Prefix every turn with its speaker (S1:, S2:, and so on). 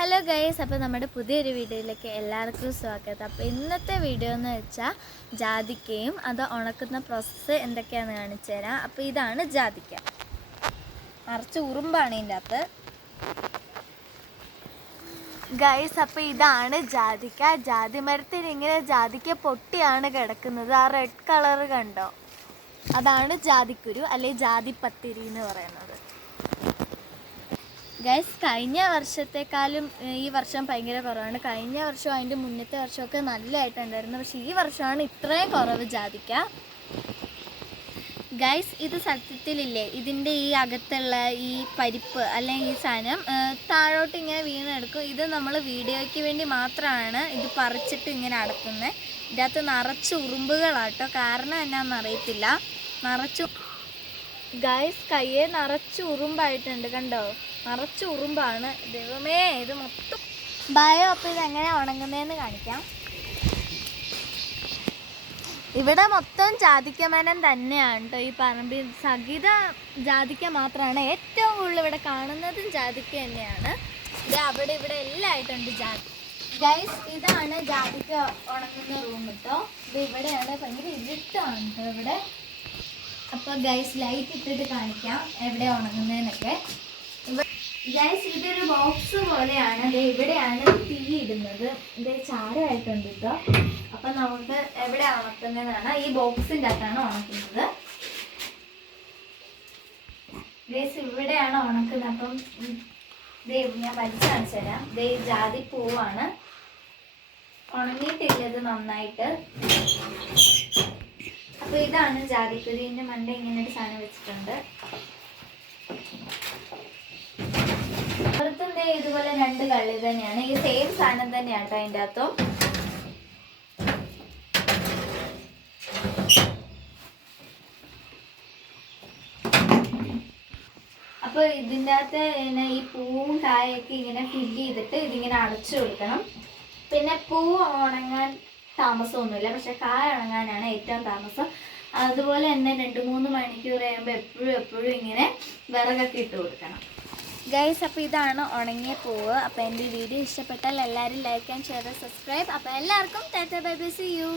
S1: Hello guys അപ്പോൾ നമ്മുടെ പുതിയൊരു വീഡിയോയിലേക്ക് എല്ലാവർക്കും സ്വാഗതം. അപ്പോൾ ഇന്നത്തെ വീഡിയോ എന്ന് വെച്ചാൽ ജാതിക്കയും അത് ഉണക്കുന്ന പ്രോസസ്സ് എന്തൊക്കെയാണെന്ന് കാണിച്ചു തരാം. അപ്പോൾ ഇതാണ് ജാതിക്ക. നിറച്ച് ഉറുമ്പാണ് ഇതിന്റെ അകത്ത്. ഗൈസ് അപ്പോൾ ഇതാണ് ജാതിക്ക. ജാതി മരത്തിൽ ഇങ്ങനെ ജാതിക്ക പൊട്ടിയാണ് കിടക്കുന്നത്. ആ റെഡ് കളർ കണ്ടോ? അതാണ് ജാതിക്കുരു അല്ലെങ്കിൽ ജാതിപ്പത്തിരി എന്ന് പറയുന്നത്. ഗൈസ് കഴിഞ്ഞ വർഷത്തെക്കാളും ഈ വർഷം ഭയങ്കര കുറവാണ്. കഴിഞ്ഞ വർഷവും അതിന്റെ മുന്നത്തെ വർഷമൊക്കെ നല്ലതായിട്ടുണ്ടായിരുന്നു. പക്ഷെ ഈ വർഷമാണ് ഇത്രയും കുറവ് ജാതിക്ക. ഗൈസ് ഇത് സത്യത്തിലില്ലേ? ഇതിന്റെ ഈ അകത്തുള്ള ഈ പരിപ്പ് അല്ലെങ്കിൽ ഈ സാധനം താഴോട്ട് ഇങ്ങനെ വീണെടുക്കും. ഇത് നമ്മൾ വീഡിയോയ്ക്ക് വേണ്ടി മാത്രമാണ് ഇത് പറിച്ചിട്ട് ഇങ്ങനെ അടക്കുന്നത് ഇതിനകത്ത് നിറച്ച് ഉറുമ്പുകളാട്ടോ. കാരണം എന്നാന്നറിയത്തില്ല നിറച്ചു ഗൈസ് കയ്യെ നിറച്ച് ഉറുമ്പായിട്ടുണ്ട് കണ്ടോ? നിറച്ച് ഉറുമ്പാണ്. ദൈവമേ ഇത് മൊത്തം ഭയം അപ്പോൾ ഇത് എങ്ങനെ ഉണങ്ങുന്നതെന്ന് കാണിക്കാം. ഇവിടെ മൊത്തം ജാതിക്കമനം തന്നെയാണ് കേട്ടോ ഈ പറമ്പിൽ. സഹിത ജാതിക്ക മാത്രമാണ് ഏറ്റവും കൂടുതൽ ഇവിടെ കാണുന്നതും ജാതിക്ക തന്നെയാണ്. ഇത് അവിടെ ഇവിടെ എല്ലാം ആയിട്ടുണ്ട് ജാതി ഗൈസ് ഇതാണ് ജാതിക്ക ഉണങ്ങുന്ന റൂം കേട്ടോ ഇത് ഇവിടെയാണ് ഭയങ്കര ഇരുട്ടാണ് ഇവിടെ. അപ്പോൾ ഗൈസ് ലൈറ്റ് ഇട്ടിട്ട് കാണിക്കാം എവിടെ ഉണങ്ങുന്നതെന്നൊക്കെ. ഗൈസ് ഇതൊരു ബോക്സ് പോലെയാണ്. ദേ ഇവിടെയാണ് തീ ഇടുന്നത്. ഇത് ചാരമായിട്ടുണ്ട് കേട്ടോ അപ്പൊ നമുക്ക് എവിടെ ഉണക്കുന്നതാണ്? ഈ ബോക്സിന്റെ അകത്താണ് ഉണക്കുന്നത്. ഗൈസ് ഇവിടെയാണ് ഉണക്കുന്നത്. അപ്പം ദേ ഞാൻ വലിച്ചു കാണിച്ചു തരാം. ദേ ജാതി പൂവാണ്. ഉണങ്ങിയിട്ടില്ലത് നന്നായിട്ട്. അപ്പൊ ഇതാണ് ജാതിക്കുരിന്റെ മണ്ട ഇങ്ങനെ ഒരു സാധനം വെച്ചിട്ടുണ്ട്. പുറത്തും ഇതുപോലെ രണ്ട് കള്ളി തന്നെയാണ്. ഈ സെയിം സാധനം തന്നെയാണ് കേട്ടോ അതിന്റെ അകത്തും. അപ്പൊ ഇതിന്റെ അകത്ത് പിന്നെ ഈ പൂവും കായൊക്കെ ഇങ്ങനെ ഫില്ല് ചെയ്തിട്ട് ഇതിങ്ങനെ അടച്ചു കൊടുക്കണം. പിന്നെ പൂ ഉണങ്ങാൻ താമസമൊന്നുമില്ല. പക്ഷെ കായ ഏറ്റവും താമസം. അതുപോലെ തന്നെ രണ്ട് മൂന്ന് മണിക്കൂർ കഴിയുമ്പോൾ എപ്പോഴും എപ്പോഴും ഇങ്ങനെ വിറകൊക്കെ ഇട്ട് കൊടുക്കണം. ഗൈസ് അപ്പോൾ ഇതാണ് ഉണങ്ങിയ പൂവ്. അപ്പോൾ എന്റെ വീഡിയോ ഇഷ്ടപ്പെട്ടാൽ എല്ലാവരും ലൈക്ക് ആൻഡ് ഷെയർ സബ്സ്ക്രൈബ് അപ്പോൾ എല്ലാവർക്കും tata bye bye see you